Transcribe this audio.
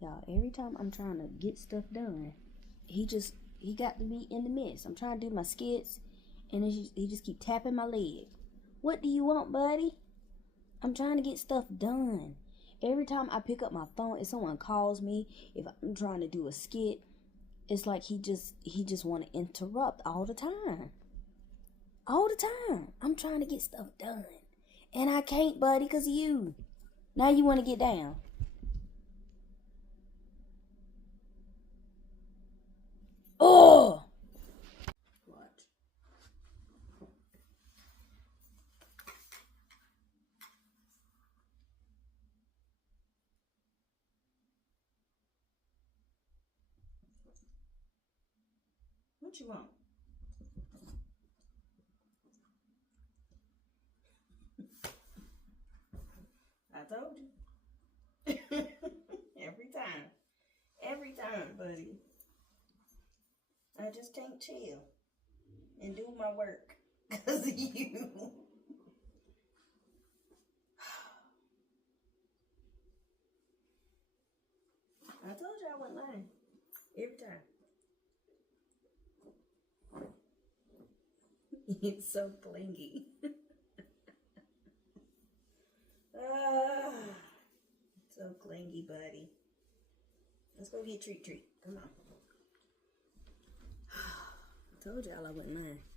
Y'all, every time I'm trying to get stuff done, he got to be in the midst. I'm trying to do my skits, and he just keep tapping my leg. What do you want, buddy? I'm trying to get stuff done. Every time I pick up my phone, if someone calls me, if I'm trying to do a skit, it's like he just want to interrupt all the time. All the time. I'm trying to get stuff done. And I can't, buddy, because of you. Now you want to get down. Oh! Watch. What you want? I told you. Every time, buddy. I just can't chill and do my work because of you. I told you I wasn't lying. Every time. It's so clingy. So clingy, buddy. Let's go get treat. Come on. I told y'all I wasn't lying.